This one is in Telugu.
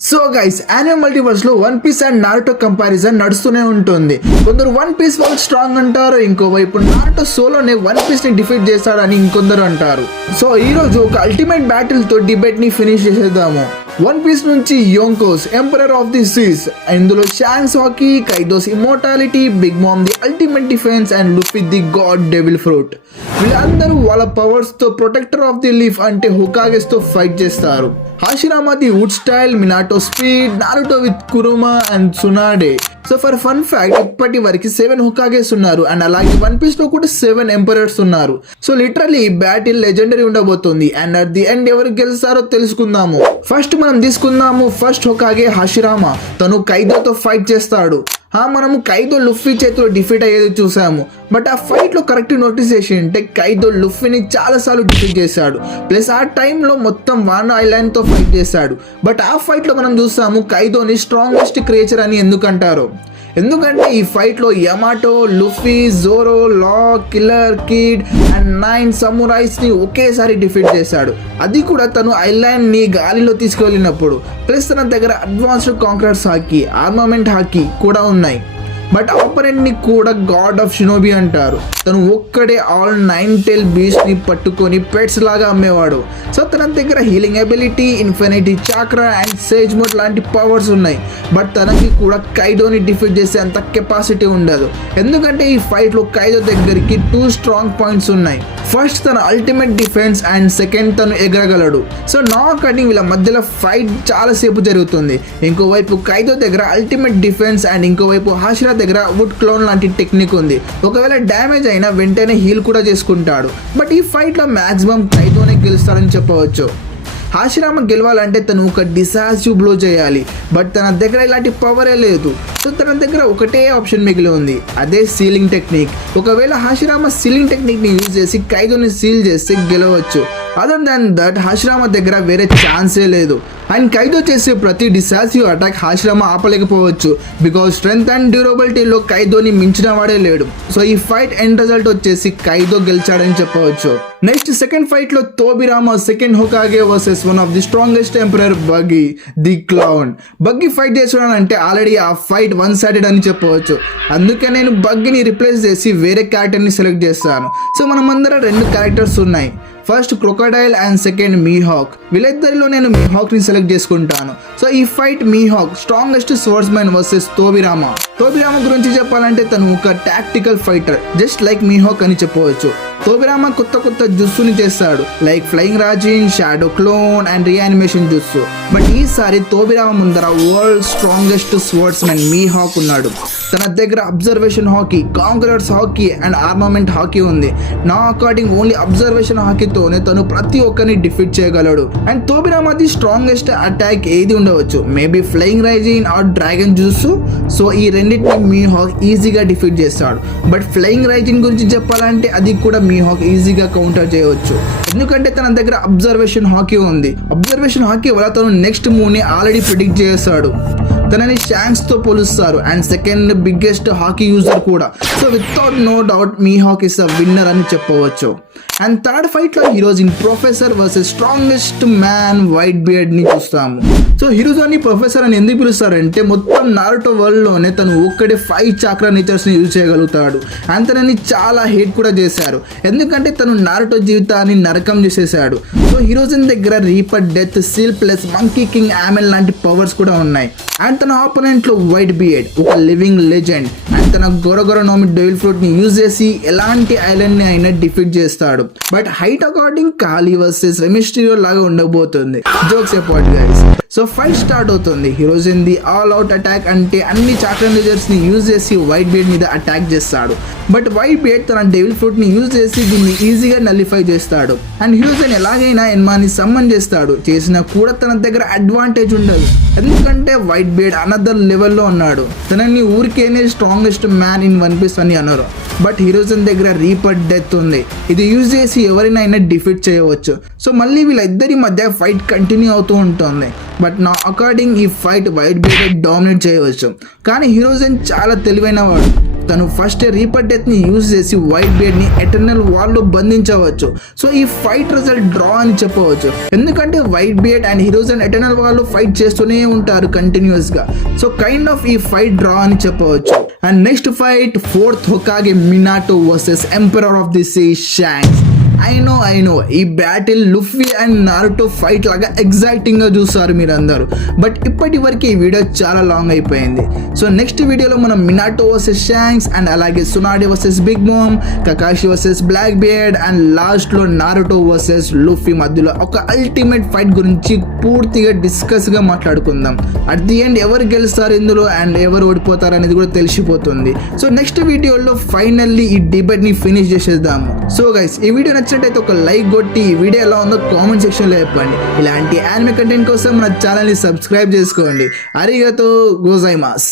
సో గైస్, యానిమే మల్టీవర్స్ లో One Piece and Naruto comparison నడుస్తూనే ఉంటుంది. కొందరు వన్ పీస్ వాళ్ళు స్ట్రాంగ్ అంటారు, ఇంకోవైపు నారుటో సోలోనే వన్ పీస్ ని డిఫీట్ చేస్తాడని ఇంకొందరు అంటారు. సో ఈ రోజు ఒక అల్టిమేట్ బ్యాటిల్ తో డిబేట్ ని ఫినిష్ చేసేద్దాము. వన్ పీస్ నుంచి Yonkos emperor of the seas, ఇందులో Shanks Haki, Kaido's immortality, Big Mom the ultimate defence and Luffy the god devil fruit, వీళ్ళందరూ వాళ్ళ పవర్స్ తో ప్రొటెక్టర్ ఆఫ్ ది లీఫ్ అంటే హోకాగెస్ తో ఫైట్ చేస్తారు. Hashirama the wood style, Minato speed, Naruto with Kurama and Tsunade. So for fun fact, ఇప్పటి వరకు 7 హోకాగెస్ ఉన్నారు అండ్ అలాగే వన్ పీస్ లో కూడా 7 ఎంపరర్స్ ఉన్నారు. సో లిటరలీ ఈ బ్యాటిల్ లెజెండరీ ఉండబోతుంది అండ్ అట్ ది ఎండ్ ఎవరు గెలుస్తారో తెలుసుకుందాము. ఫస్ట్ మనం తీసుకుందాము ఫస్ట్ హోకాగే హాషిరామా. తను కైదోతో ఫైట్ చేస్తాడు. మనము కైదో లుఫీ చేతిలో డిఫీట్ అయ్యేది చూసాము, బట్ ఆ ఫైట్ లో కరెక్ట్ నోటీస్ చేసి ఉంటే కైదో లుఫీని చాలా సార్లు డిఫీట్ చేశాడు. ప్లస్ ఆ టైంలో మొత్తం వాన్ ఐలాండ్ తో ఫైట్ చేశాడు. బట్ ఆ ఫైట్ లో మనం చూసాము కైదోని స్ట్రాంగెస్ట్ క్రియేచర్ అని ఎందుకంటారు. ఎందుకంటే ఈ ఫైట్ లో Yamato, Luffy, Zoro, Law, Killer Kid and 9 samurais ని ఒకేసారి డిఫీట్ చేశాడు. అది కూడా తను ఐలాండ్ ని గాలిలో తీసుకెళ్ళినప్పుడు. ప్లస్ తన దగ్గర advanced concretes hockey, armament hockey కూడా ఉన్నాయి. బట్ ఆపరెంట్ ని కూడా గాడ్ ఆఫ్ షినోబి అంటారు. తను ఒక్కడే ఆల్ 9 టెయిల్ బీస్ట్ ని పట్టుకొని పెట్స్ లాగా అమ్మేవాడు. సో తన దగ్గర healing ability, infinity chakra and sage mode లాంటి పవర్స్ ఉన్నాయి. బట్ తనకి కూడా కైదోని డిఫీట్ చేసే అంత కెపాసిటీ ఉండదు. ఎందుకంటే ఈ ఫైట్ లో కైదో దగ్గరికి 2 స్ట్రాంగ్ పాయింట్స్ ఉన్నాయి. ఫస్ట్ తన అల్టిమేట్ డిఫెన్స్ అండ్ సెకండ్ తను ఎగరగలడు. సో నా అకార్డింగ్ వీళ్ళ మధ్యలో ఫైట్ చాలా సేపు జరుగుతుంది. ఇంకోవైపు కైదో దగ్గర అల్టిమేట్ డిఫెన్స్ అండ్ ఇంకోవైపు హాషిరా దగ్గర వుడ్ క్లోన్ లాంటి టెక్నిక్ ఉంది. ఒకవేళ డ్యామేజ్ అయినా వెంటనే హీల్ కూడా చేసుకుంటాడు. బట్ ఈ ఫైట్ లో మాక్సిమం కైదోనే గెలుస్తాడని చెప్పవచ్చు. హాషిరామా గెలవాలంటే తను ఒక డిసాసివ్ బ్లో చేయాలి, బట్ తన దగ్గర ఇలాంటి పవరే లేదు. సో తన దగ్గర ఒకటే ఆప్షన్ మిగిలి ఉంది, అదే సీలింగ్ టెక్నిక్. ఒకవేళ హాషిరామా సీలింగ్ టెక్నిక్ ని యూజ్ చేసి కైదోని సీల్ చేస్తే గెలవచ్చు. అదర్ దాన్ దట్ హాషిరామా దగ్గర వేరే ఛాన్సే లేదు. అండ్ కైదో చేసే ప్రతి డిసాసివ్ అటాక్ హాషిరామా ఆపలేకపోవచ్చు, బికాజ్ స్ట్రెంగ్త్ అండ్ డ్యూరబిలిటీలో కైదోని మించిన వాడే లేడు. సో ఈ ఫైట్ ఎండ్ రిజల్ట్ వచ్చేసి కైదో గెలిచాడని చెప్పవచ్చు. నెక్స్ట్ సెకండ్ ఫైట్ లో Tobirama second Hokage versus one of the strongest emperor Buggy the clown. Buggy fight చేస్తున్నాడంటే ఆల్రెడీ ఆ ఫైట్ వన్ సైడెడ్ అని చెప్పవచ్చు. అందుకే నేను బగ్గీని రిప్లేస్ చేసి వేరే క్యారెక్టర్ని సెలెక్ట్ చేస్తాను. సో మనమందరం 2 క్యారెక్టర్స్ ఉన్నాయి. First Crocodile and second Mihawk. వీళ్ళిద్దరిలో నేను మీహాక్ ని సెలెక్ట్ చేసుకుంటాను. సో ఈ fight Mihawk strongest swordsmen versus Tobirama. Tobirama గురించి చెప్పాలంటే తను ఒక tactical fighter, just like Mihawk అని చెప్పవచ్చు. తోబిరామా కొత్త జుస్సుని చేస్తాడు, like flying Raijin, shadow clone and reanimation జుస్సు. బట్ ఈసారి తోబిరామా ముందర వరల్డ్ స్ట్రాంగెస్ట్ స్వర్డ్స్మెన్ మీహాక్ ఉన్నాడు. తన దగ్గర observation hockey, conquerors hockey and armament hockey ఉంది. నా అకార్డింగ్ ఓన్లీ అబ్జర్వేషన్ హాకీతోనే తను ప్రతి ఒక్కరిని డిఫీట్ చేయగలడు. అండ్ తోబిరామాది స్ట్రాంగెస్ట్ అటాక్ ఏది ఉండవచ్చు, maybe flying Raijin or dragon జుస్సు. సో ఈ రెండింటిని మీహాక్ ఈజీగా డిఫీట్ చేస్తాడు. బట్ ఫ్లయింగ్ రైజిన్ గురించి చెప్పాలంటే అది కూడా మీహాక్ ఈజీగా కౌంటర్ చేయవచ్చు, ఎందుకంటే తన దగ్గర అబ్జర్వేషన్ హాకీ ఉంది. అబ్జర్వేషన్ హాకీ వల్ల తను నెక్స్ట్ మూవ్ ని ఆల్రెడీ ప్రిడిక్ట్ చేస్తాడు. తనని షాంక్స్ తో పోలుస్తారు and second biggest Haki user కూడా. So without no doubt Mihawk is a winner అని చెప్పవచ్చు. అండ్ థర్డ్ ఫైట్ లో Hiruzen professor versus strongest man Whitebeard ని చూస్తాము. సో హీరోజాని ప్రొఫెసర్ అని ఎందుకు పిలుస్తారంటే మొత్తం నారుటో వరల్డ్ లోనే తను ఒక్కడే 5 చాక్రా నేచర్స్ ని యూజ్ చేయగలుగుతాడు. అండ్ తనని చాలా హేట్ కూడా చేశారు, ఎందుకంటే తను నారుటో జీవితాన్ని నరకం చేసేసాడు. సో హీరోజిన్ దగ్గర reaper death, seal plus monkey king ఆమెల్ లాంటి పవర్స్ కూడా ఉన్నాయి. అండ్ తన ఆపోనెంట్ లో వైట్ బియర్డ్ ఒక లివింగ్ లెజెండ్. అండ్ తన గొరగొరనోమి డెవిల్ ఫ్రూట్ ని యూజ్ చేసి ఎలాంటి ఐలాండ్ ని అయినా డిఫీట్ చేస్తాడు. But height according Khali versus Rey Mysterio లాగా ఉండబోతుంది. Jokes apart guys. So fight start అవుతుంది. Hiruzen the all out attack అంటే అన్ని చాక్రా నేచర్స్ ని యూజ్ చేసి వైట్ బియర్డ్ మీద అటాక్ చేస్తాడు. బట్ వైట్ బియర్డ్ తన డెవిల్ ఫ్రూట్ ని యూజ్ చేసి దీన్ని ఈజీగా నల్లిఫై చేస్తాడు. అండ్ హీరోజిన్ ఎలాగైనా ఎన్మాని సమ్మన్ చేస్తాడు, చేసినా కూడా తన దగ్గర అడ్వాంటేజ్ ఉండదు, ఎందుకంటే వైట్ బియర్డ్ అనదర్ లెవెల్లో ఉన్నాడు. తనని ఊరికేనే strongest man in One Piece అని అన్నారు. బట్ హీరోజిన్ దగ్గర రీపర్ డెత్ ఉంది, ఇది యూజ్ చేసి ఎవరినైనా డిఫీట్ చేయవచ్చు. సో మళ్ళీ వీళ్ళిద్దరి మధ్య ఫైట్ కంటిన్యూ అవుతూ ఉంటుంది. బట్ నా అకార్డింగ్ ఈ ఫైట్ వైట్ బియర్డ్ డామినేట్ చేయవచ్చు. కానీ హీరోజిన్ చాలా తెలివైన వాడు. తను ఫస్ట్ రీపర్ డెత్ ని యూజ్ చేసి వైట్ బియర్డ్ ని ఎటర్నల్ వార్ లో బంధించవచ్చు. సో ఈ ఫైట్ రిజల్ట్ డ్రా అని చెప్పవచ్చు, ఎందుకంటే Whitebeard and Hiruzen and eternal war లో ఫైట్ చేస్తూనే ఉంటారు కంటిన్యూస్ గా. సో కైండ్ ఆఫ్ ఈ ఫైట్ డ్రా అని చెప్పవచ్చు. And next fight 4th Hokage Minato versus emperor of the sea Shanks. I know ఈ battle Luffy and Naruto fight లాగా ఎగ్జైటింగ్ గా చూస్తారు మీరందరూ, బట్ ఇప్పటి వరకు ఈ వీడియో చాలా లాంగ్ అయిపోయింది. సో నెక్స్ట్ వీడియోలో మనం మినాటో వర్సెస్ షాంక్స్ అండ్ అలాగే Tsunade versus Big Mom, Kakashi versus Blackbeard and last లో నారుటో వర్సెస్ లుఫీ మధ్యలో ఒక అల్టిమేట్ ఫైట్ గురించి పూర్తిగా డిస్కస్ గా మాట్లాడుకుందాం. అట్ ది ఎండ్ ఎవరు గెలుస్తారు ఇందులో అండ్ ఎవరు ఓడిపోతారు అనేది కూడా తెలిసిపోతుంది. సో నెక్స్ట్ వీడియోలో ఫైనల్లీ ఈ డిబేట్ ని ఫినిష్ చేసేద్దాము. సో గైస్, ఈ వీడియో నచ్చినట్టయితే ఒక లైక్ కొట్టి ఈ వీడియో ఎలా ఉందో కామెంట్ సెక్షన్ లో చెప్పండి. ఇలాంటి యానిమే కంటెంట్ కోసం మన ఛానల్ ని సబ్స్క్రైబ్ చేసుకోండి. అరిగతో గోజైమాస్.